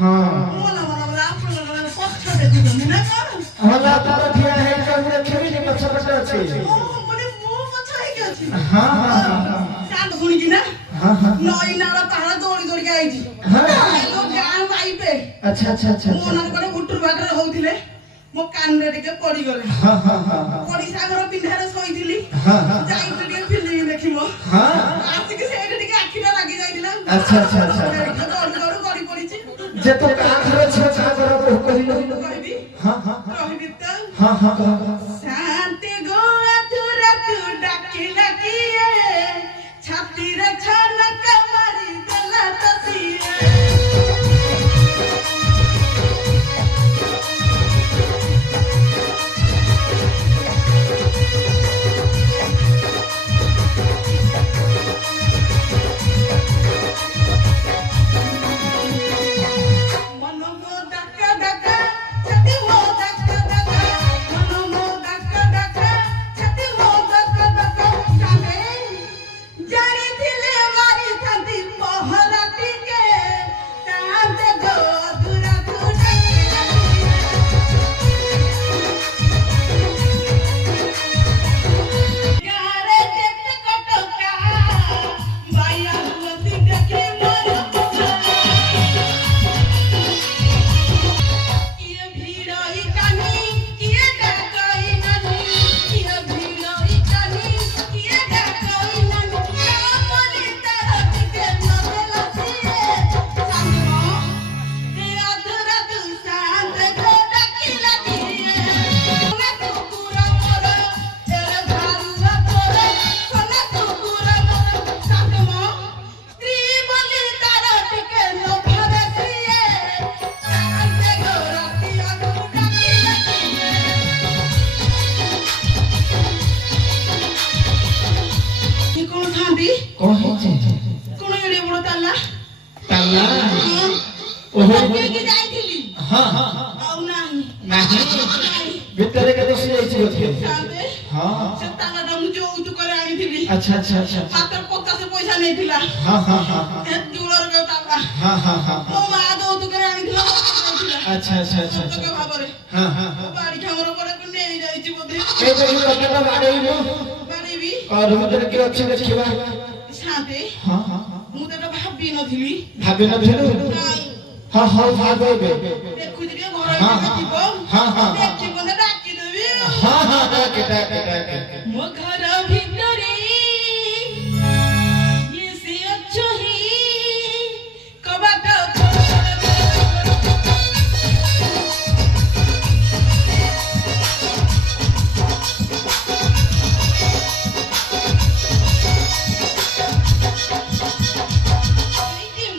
हाँ बोला बोला बोला आप लोग पक्ष देखो तो मिला कर हमरा तारा दिया है कमरे खेवी ने पछ पछ আছে ओ মানে মো পক্ষ হই গেছে हाँ हाँ শান্ত শুনি কি না हाँ हाँ নই নালা পাহাড় দৌড়ি দৌড়ি আইছি हाँ তো গাঁ আইবে अच्छा अच्छा अच्छा মো না করে গুটুর বাগরে হউতিলে মো কানরে টিকে পড়ি গলে हाँ हाँ हाँ পড়িসা ঘর পিন্ধারে শোইতিলি हाँ हाँ যাই টিকে ফিল্ম দেখিমো हाँ আসিকি সেইটা টিকে আখিটা লাগি যাইতিলা अच्छा अच्छा अच्छा দৌড় দৌড় করি পড়িছি जे तो काखरे छछा कर কহিলো কইবি हाँ हाँ কইবি তো हाँ हाँ শান্তি গোয়া তুরা তু ডাকি ডাকিয়ে ছাতির ছন কমারি গলা তসিয়ে মনমো ডাকা ডাকা ছাতি মো ডাকা ডাকা মনমো ডাকা ডাকা ছাতি মো ডাকা ডাকা জানে জানিছিলে মারি থান্তি পহরা টিকে কাঁদে গো দুরা তু ডাকি গারে দেখতে কটকা বাইয়া লতি দেখি মন ये भीड़ोई कानी ये डाकोई नानी ये भीड़ोई कानी ये डाकोई नानी कामली तरफ के नवेला सिए सामो ए अधूरा तू शांत को डाकी लगी मैं कुकुरा मोरा तेरे भारुआ तोरे सोना कुकुरा मोरा सामो स्त्री बोली तरफ के नवेला सिए शांत को राती अधू डाकी लगी ये कौन थांदी कौन है कौन एड़े बड़ ताला ताला ओहो के जाईथिली हाँ हाँ आउ नाही नहीं ভিতরে কে দেখি যাইছি ওকে সাবে हाँ সে তালাটা মু যৌতু করে আনিथिली अच्छा अच्छा अच्छा হাতের পকাসে পয়সা নেইथिला हाँ हाँ हाँ हाँ এ দুলর কে তালা हाँ हाँ हाँ মো মা যৌতু করে আনিथिला নেইथिला अच्छा अच्छा अच्छा তোকে अच्छा ভাবরে हाँ हाँ हाँ বাড়ি খামর করে কোন নেই যাইছি বদে এই দেখি কতটা বাড়াইলো বাড়িবি আর ভিতরে কি আছে দেখিবা শান্তি हाँ हाँ মু তো এটা ভাবি নথিলি ভাবে না ভিলো हाँ हाँ ভাবে দেখুছি রে ঘরে हाँ থাকিব हाँ हाँ দেখি কোনে ডাকি দেবি हाँ हाँ কেটা মো ঘর ভিতরে ये से अच्छो ही कबाट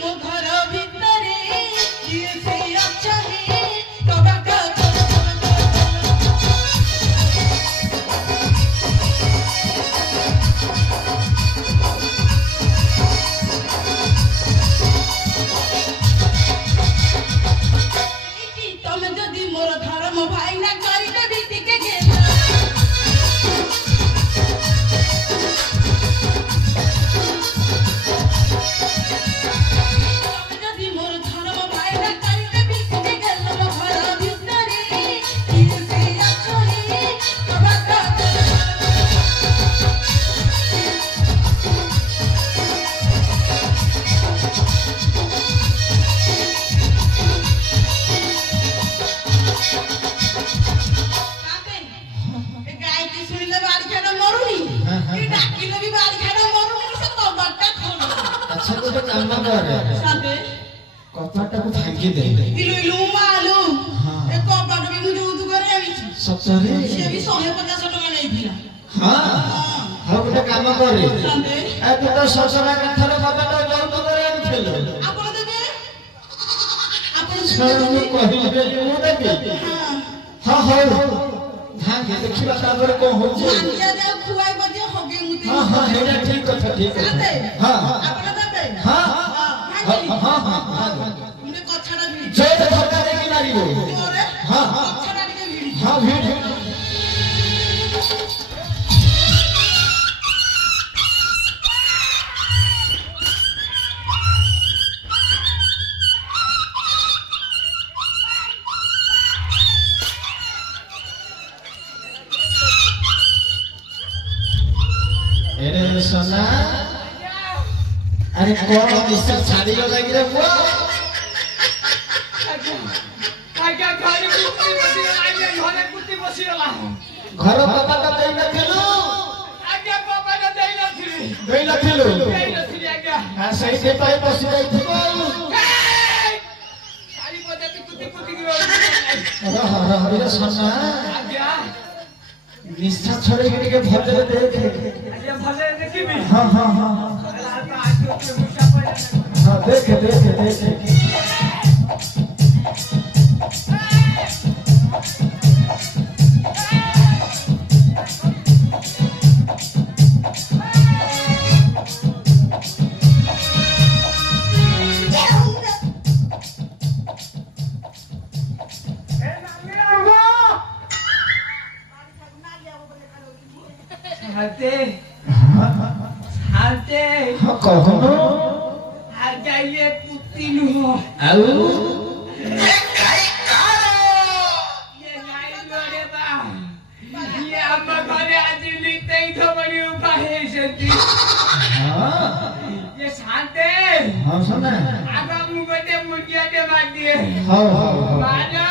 মো ঘর ভিতরে ये से अच्छा ही कबाट ତମେ ଯଦି ମୋର ଧର୍ମ ଭାଇନା କରିଦେବି ଟିକେ ଗେଲା ତମେ ଯଦି ମୋର ଧର୍ମ ଭାଇନା କରିଦେବି ଟିକେ ଗେଲା ମୋ ଘର ଭିତରେ କିଏ ସେ ଅଛଇ କବାଟ ଏ ଗାଈକି ଶୁଣିଲେ ବାଡ଼ି ଖାଟ ମରୁନି କି ଡାକିଲେ ବି ବାଡ଼ି ଖାଟ ମରୁନି ସେ କବାଟଟା ଖୋଲ अच्छा तो एक काम कर ସାବେ कपाटा को भांगी दे ଇଲୁ ଇଲୁ ମାଲୁ ହଁ। ଏ କବାଟ ବି ମୁଁ ଯଉତୁ করে ଆଣିଛି सच्चरे ସିଏ ବି 150 ଟଙ୍କା ନେଇଥିଲା हाँ हाँ गोटे काम कर ସାବେ ए तू तो ससरा कथरे कपाटा जाऊ करे आनथिलो ଆପଣ ଦେବେ ଆପଣ सर ଦେବେ ମୁଁ କହିଲି ମୁଁ देबी ହଁ हाँ हाँ भांगी देखिबा तापर को होछ ଜାଣିଆ ଯା ଖୁଆଇ ବଜେ ହଗେ ମୁତେ हाँ हाँ हेडा ठीक कथा ठीक ସାବେ हाँ ଆପଣ ଦେବେ हाँ ଭାଙ୍ଗି हाँ हाँ ମୁଟେ କଛାଡା ଭିଡି जय धक्का देखि लागिबो ଜୋରେ हाँ କଛାଡା ଟିକେ ଭିଡି हाँ भीड़ সোনা আরে কোন বিশ্বাস ছাড়ি গলা কি রে পুয়া আগে ঘরে কুত্তি বসিগলা আগে ঘরে কুত্তি বসিগলা ঘর বাবাটা দেই না খেলু আগে বাবাটা দেই নথিলি দেই না খেলু আগে হ্যাঁ সেইতে পাই বসি যাইছিল সারি পজাতি কুত্তি কুত্তি গিলো হরে সোনা আগে নিঃশ্বাস ছড়ে গিয়ে ভদ্রে দেখে আগে ভালো দেখিবি হ্যাঁ হ্যাঁ হ্যাঁ হ্যাঁ দেখে দেখে দেখে হাতে হাতে কখনো আগাইয়ে কুত্তি নুহ আউ ये নাই লরে বা ये আমার ঘরে আজ লিখতেই ধমনি উপায়ে এসেছি ये শান্তে হ্যাঁ সোনা আগা মুগতে মুটিয়াতে বাদ দিয়ে হ্যাঁ হ্যাঁ মানো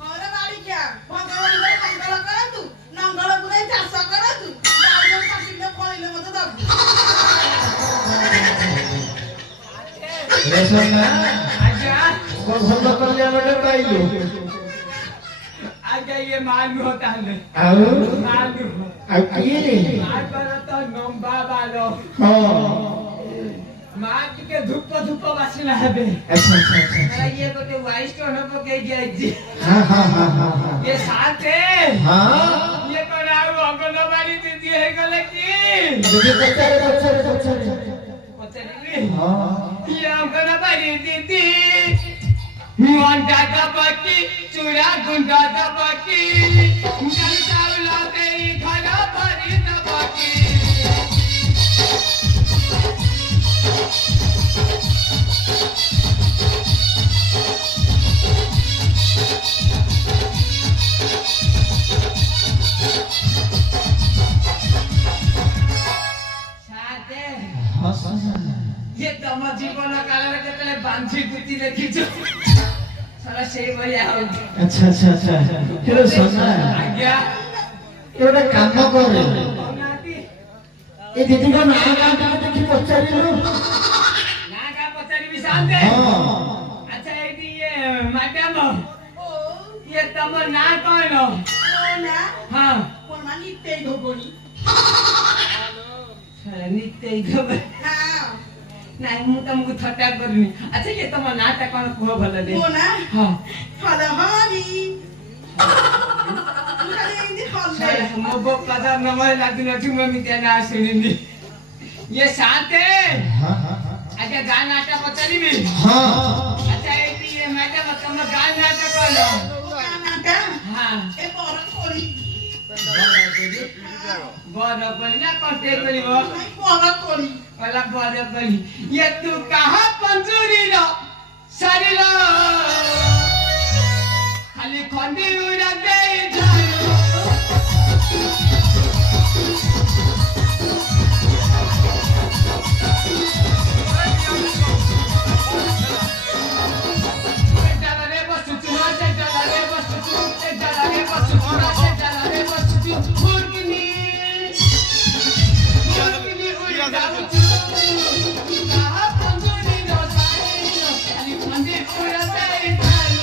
ଘରେ ବାଡ଼ିକିଆ ଭଗବାନ ଘରେ ମଙ୍ଗଳ କରନ୍ତୁ ନଙ୍ଗଳ ପୁରାଇ ଚାଷ କରନ୍ତୁ ବାଡ଼ିର ଶାଶିଲେ ଫଳିଲେ ମତେ ଦବୁ রে সোনা আগা পছন্দ করলে আমাকে পাইলো আগা ये मालू होता है আউ मालू আর কি আগা তো নম্বা বালো হ্যাঁ মা টিকে ধুপ ধুপ বাসনা হবে আচ্ছা আচ্ছা আচ্ছা তারা ইয়ে কোটে ওয়াইস টো না পকে যাইছি হ্যাঁ হ্যাঁ হ্যাঁ হ্যাঁ ये साथे হ্যাঁ ये कराও অঙ্গনবাড়ি দিদি হয়ে গেলে কি দিদি বচ্চারে বচ্চারে বচ্চারে পচারিবি হ্যাঁ ये অঙ্গনবাড়ি দিদি মন্ডা দবাকি চূড়া গুন্ডা দবাকি জল চাউলা দেই ঘরা ভরি দবাকি সাথে হ্যাঁ সোনা ये तम जीवन काल रे केतले बांधी गुती देखिছো साला সেই ভলিয়া হল আচ্ছা আচ্ছা আচ্ছা রে সোনা আজ্ঞা এটা কাম করে নাতি এই দিদির নাম কাটা দেখি পচারিলু না কা পচারিবি শান্তে হ্যাঁ আচ্ছা এই ये मैडम ও ये तम ना कौन ও না हां কোন মানি তেই ধবনি साला नित्य खबर হ্যাঁ नहीं मु तुमको थट्टा करनी अच्छा ये तम नाटा कौन को भला दे ও না हां ফলহারি খালি ইন্দি হললে साला मो बोका दा नमय लागिन ठुम मिते ना सुनिंदी ये शांते হ্যাঁ হ্যাঁ अच्छा गान नाटा पचारिबी হ্যাঁ अच्छा ये मैडम तुम गान नाटा करो কানাটা हां এ বড় করি बड़ बड़ी ना करते करिबो আমি বড় করি वाला बड़ बड़ी ये तू कहां पंजूरी लो सरिलो खाली खंडी उड़ा दे जायो Jalale basu tu, jalale basu tu, jalale basu tu, jalale basu tu, burkini, burkini uri daru tu, kaha panjuri no sai no, ali pandi ura sai daru.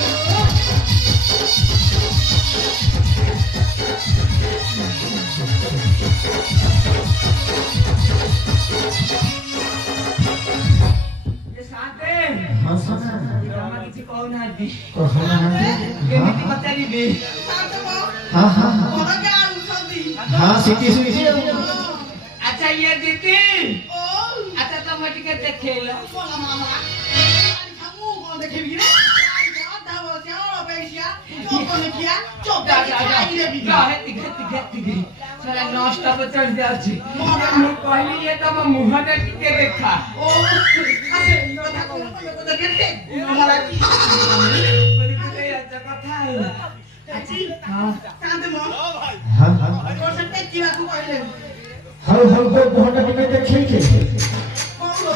ये साथे, হ্যাঁ সোনা kamu kici kau nadi, কখনো kini ti patari be. শান্ত মা হ্যাঁ হ্যাঁ বড় কে আলু সবজি হ্যাঁ সিটি সিটি अच्छा ये दीदी, ও अच्छा तुम टिके देखे लो. বলা মামা আরে খামু কোন দেখে বিরে আরে দাদা বলছে ওরা বেশিয়া চোখ নেকিয়া চোখ जा দেখে जा খাই রে বিরে जा है तिगे साला नॉस्टा पर चढ़ जाची मु कहली ये तो मुंह में टिके देखा ও আরে এই কথা কোন কোন দেখে মামা बोली तो ये अच्छा कथा है আছি हां শান্ত মা হ্যাঁ হ্যাঁ তোর সাথে কি রাখু কইলে हर हर को घोटा के देखे के କଣ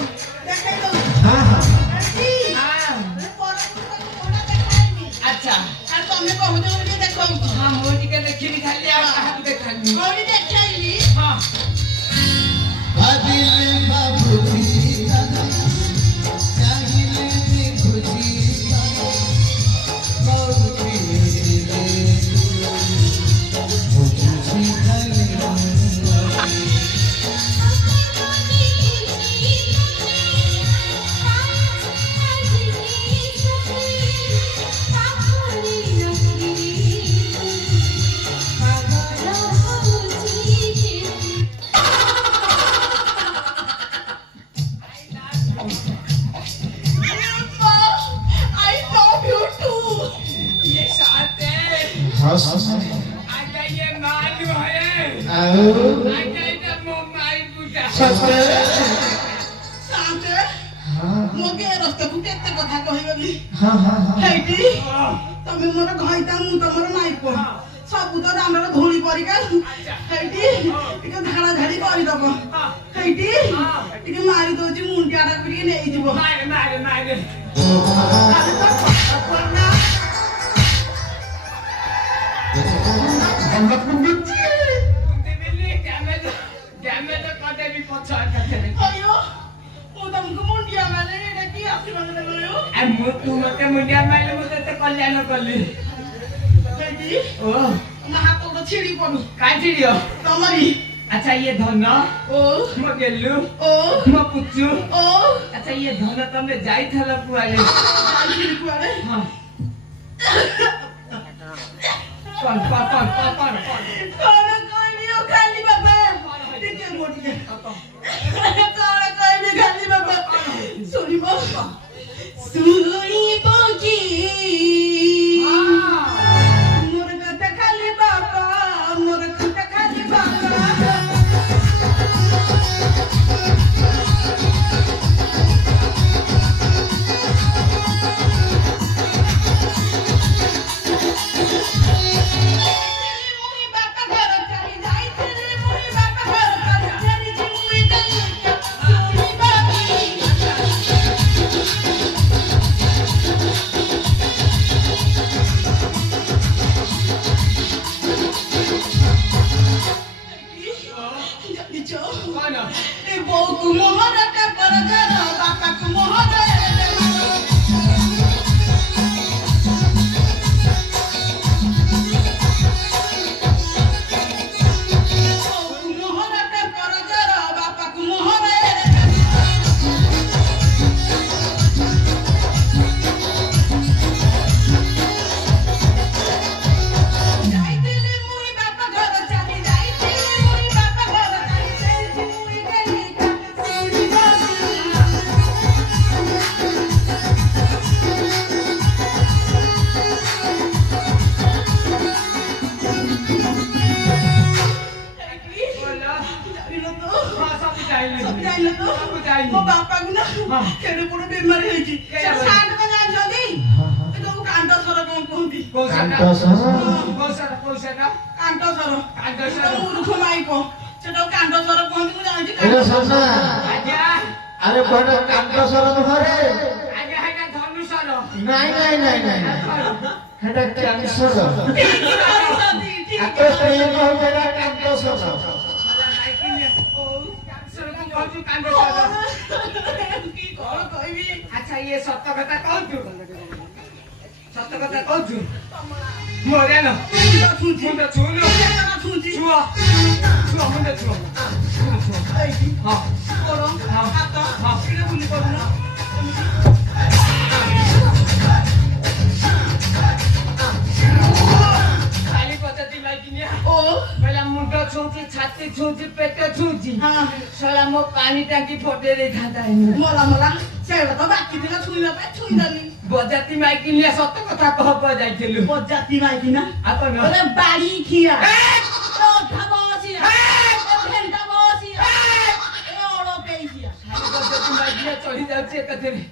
ଦେଖେଇ ଦଉ हां हां ଏଠି हाँ ପରପୁରକୁ କୋଉଟା ଦେଖାଇନି अच्छा ଆଉ ତମେ କହୁଛ ବୋଲି ଦେଖାଉଛି हाँ मोदी के देखी खाली आप कहाँ देखनी କୋଉଠି ଦେଖାଇଲି हाँ भाबिले बाबूजी चाहिए में खुशी बाबूजी खुशी खाली I love you too. ये साथ है हंस आजा ये मालू है आओ आजा ये मोबाइल बुझा सस्ते ସାନ୍ତେ हां ମୋ କେ ରସ୍ତାକୁ କେତେ କଥା କହିଗଲି हां हां ହେଇଟି ତମେ ମୋର ଘଇତା ମୁଁ ତମର ନାଇପ ସବୁ ତ ଦାଣ୍ଡର ଧୂଳି ପରିକା ହେଇଟି ଟିକେ ଝାଡା ଝାଡି କରିଦବ ହେଇଟି ଟିକେ ମାରି ଦଉଛି ମୁଣ୍ଡିଆଟା କରିକି ନେଇଯିବ मारे मारे मारे ତାହେଲେ ତ କଥା କରନା हम कुंडी कुंती बिल्ली डैमेज कदे भी पछा करते अयो ମୁଁ ତମକୁ ମୁଣ୍ଡିଆ ମାରେ ଏଇଟା କି ଆଶୀର୍ବାଦ ଦେଲ आ मु तू मते मुंडिया मारले मते ते कल्याण करली ହେଇଟି ओ ମୋ ହାତ ଗୋଟେ ଛିଡି ପଡୁ काटिरियो ତମରି अच्छा ये धन ଓ म गेलु ଓ म पुचु ଓ अच्छा ये धन तमे जाई थला पुआले ଯାଇଥିଲି କୁଆଡେ हां कौन कौन କଣ କହିବି ଓ ଖାଲି ବାବା ଟିକେ ମୋଟିକେ କଣ କହିବି ଖାଲି ବାବା ଶୁଣିବ ଶୁଣିବ କି ମୋର କଥା ଖାଲି ବାବା ମୋର କଥା ଖାଲି ବାବା ମୁଇଁ ବାପା ଘର ଚାଲି ଯାଇଥିଲି ମୁଇଁ ବାପା ଘର ଚାଲି ଚାଲିଛି ମୁଇଁ ଗଲି ଶୁଣିବା ଜାଣିଛ कौन ଏ ବୋଉକୁ ମୋହରଟା ପରଜାର ବାପାକୁ ମୋହର ବୋଉକୁ ମୋହରଟା ପରଜାର ବାପାକୁ ମୋହର ଯାଇଥିଲି ମୁଇଁ ବାପା ଘର ଚାଲି ଯାଇଥିଲି ମୁଇଁ ବାପା ଘର ଚାଲି ଯାଇଛି ମୁଇଁ ଗଲି ଶୁଣିବା बोलो ଜାଣିଲ ତ हां सब जाइले ସବୁ ଜାଣିଲ ତ ସବୁ ଜାଣିଲି। ମୋ ବାପାକୁ ନା ହଁ। କେଡେ ବଡ ବେମାର ହେଇଛି ସେ କେଡେ ବଡ? ସାଣ୍ଡ କଣ ଜାଣିଛନ୍ତି ଏଟାକୁ କାଣ୍ଡ ସର କଣ କୁହନ୍ତି कांटा सर कोसरा କାଣ୍ଡ ସର କାଣ୍ଡ ସର। ଏଟା ମୂର୍ଖ ମାଇପ ସେଟାକୁ କାଣ୍ଡ ସର କୁହନ୍ତି ମୁଁ ଜାଣିଛି एरे କାଣ୍ଡ ସର। ससा आजा अरे कोना कांटा सर धरे आजा हागा धनुषर नहीं नहीं नहीं नहीं हेटा कैंसर ଠିକ କହିଛନ୍ତି, ଠିକ आतो स्त्री को मेरा कांटा सर କି କଣ କହିବି अच्छा ये सत्य कथा कहतु सत्य कथा कहतु मोरे न ଛୁଞ୍ଚି मुंड छुनु ଛୁଞ୍ଚି छुआ छुआ मुंड छुआ ଏଇଠି हां ଗୋଡ଼ ହଁ। ହାତ ହଁ। ଏଇଟା ବୁଲି ପାରୁନ खाली पचती लागिनिया ଓ पहिला मुंड छुची छाती छुची पेट छुची ହଁ सला मो पानी टाकी फटे रे खाता है ମଲା ମଲା ସେଇଟା ତ ବାକି ଥିଲା ଛୁଇଁବା ପାଇଁ ଛୁଇଁଦେଲି बजाती माइकिनिया सत्य कथा कहब जाइथिलु ବଜାତି ମାଇକି ନା आपन ଓରେ ବାଡ଼ି ଖିଆ ए ଅଠା ବସିଆ ଭେଣ୍ଟା ବସିଆ ଅଳ ପେଇସିଆ बजाती माइकिनिया चढ़ी जाउछि एकथरे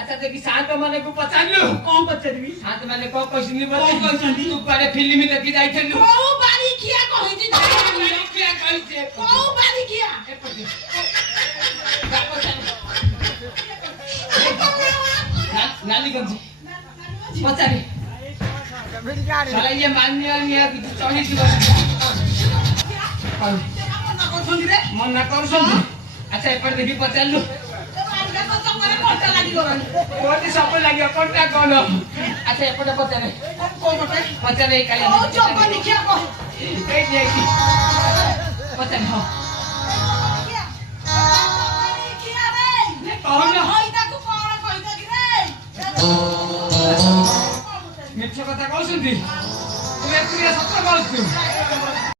अच्छा देखि शांत माने को पचारलु କଣ ପଚାରିବି शांत माने को कहसिनी କଣ କହିଛନ୍ତି तू पारे फिल्म देखि जाइथिलु କୋଉ ବାଡ଼ି ଖିଆ କହିଛି क्या कहै छे କୋଉ ବାଡ଼ି ଖିଆ ବାଲିଗଞ୍ଜ ପଚାରେ ସାଲା ଇଏ ମାନିଆ କିଛି ଚଢିଯିବ ମନା କରୁଛନ୍ତି ଆଚ୍ଛା ଏପଟେ ଦେଖି ପଚାରିଲୁ କୋଉଠି ସବୁ ଲାଗିବ କଣ୍ଟା କଣ ଆଚ୍ଛା ଏପଟେ ପଚାରେ ପଚାରେ ଏଇ କାଳିଆ ଏଇଠି ପଚାରେ ହଁ କହୁନ ମିଛ କଥା କହୁଛନ୍ତି ତୁ ଏକୁଟିଆ ସତ କହୁଛୁ